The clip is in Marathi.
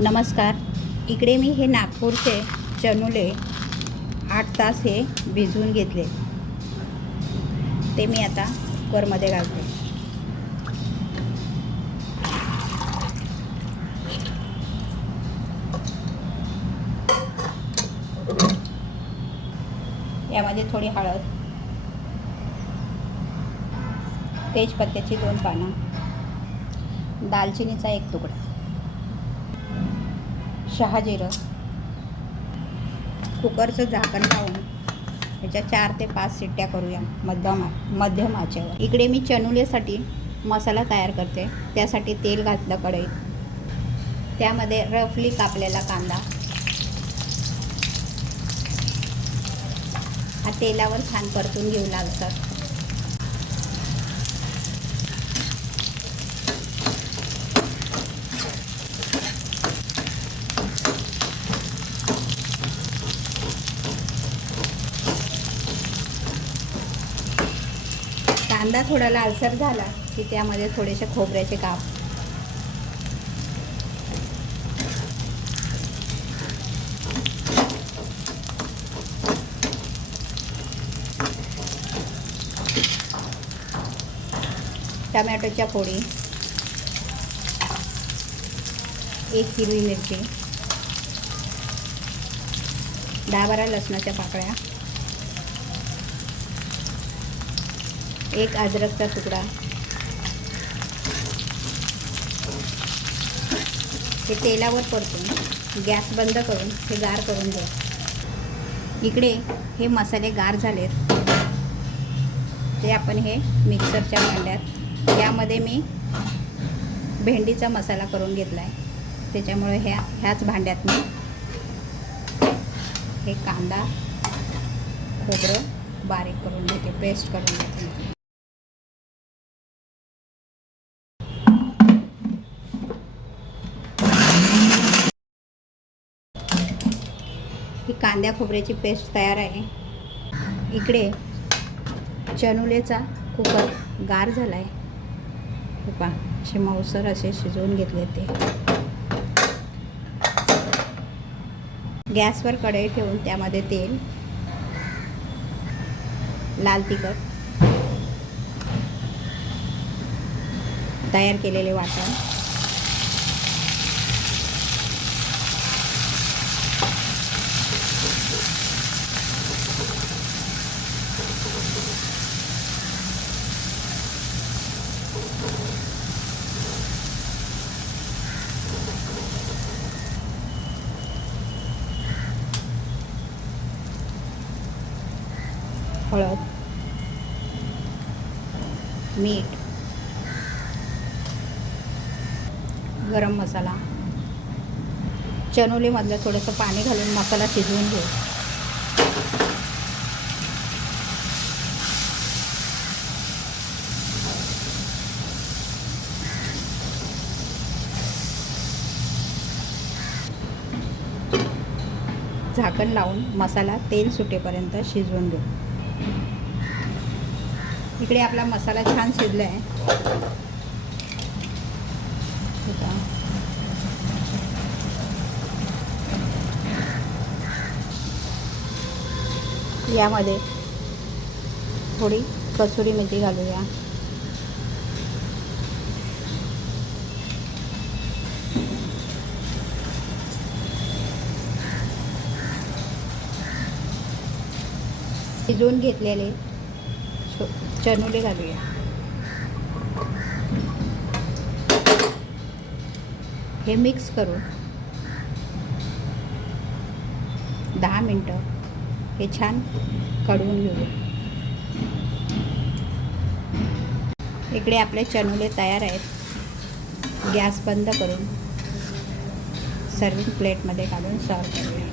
नमस्कार. इकडे मी हे नागपूरचे चनुले 8 तास हे भिजवून घेतले. ते मी आता कुकरमध्ये घालते. यामध्ये थोडी हळद, तेजपत्त्याची 2 पानं, दालचिनीचा 1 तुकडा, शहाजिरं. कुकरचं झाकण लावून याच्या 4 ते 5 शिट्ट्या करूया मध्यम आचेवर. इकडे मी चनुलेसाठी मसाला तयार करते. त्यासाठी तेल घातलं कढईत. त्यामध्ये रफली कापलेला कांदा हा तेलावर छान परतून घेऊ लालसर. कांदा थोडा लालसर झाला की त्यामध्ये थोडेसे खोबऱ्याचे काप, टमॅटोच्या फोडी, 1 हिरवी मिरची, 10-12 लसणाच्या पाकळ्या, 1 अद्रकचा तुकडा. हे तेलावर परतून गॅस बंद करून हे गार करून घ्या. इकडे हे मसाले गार झालेत. ते आपण हे मिक्सरच्या भांड्यात, यामध्ये मी भेंडीचा मसाला करून घेतला आहे. त्याच्यामुळे ह्याच भांड्यात मी हे कांदा, खोबरं बारीक करून घेते, पेस्ट करून घेते. ही कांद्या खोबऱ्याची पेस्ट तयार आहे. इकडे चनुलेचा कुकर गार झाला आहे. पहा, असे मऊसर असे शिजवून घेतले. ते गॅसवर कढई ठेवून त्यामध्ये तेल, लाल तिखट, तयार केलेले वाटण, हळद, मीठ, गरम मसाला. चनुलेमधलं थोडंसं पाणी घालून मसाला शिजवून घेऊ. झाकण लावून मसाला तेल सुटेपर्यंत शिजवून घेऊ. इकडे आपला मसाला छान शिजला आहे. यामध्ये थोडी कसुरी मेथी घालूया. शिजवून घेतलेले चनुले घालूया. हे मिक्स करून 10 मिनटं हे छान कढवून घेऊया. इकडे आपले चनुले तयार आहेत. गॅस बंद करून सर्विंग प्लेटमध्ये काढून सर्व करूया.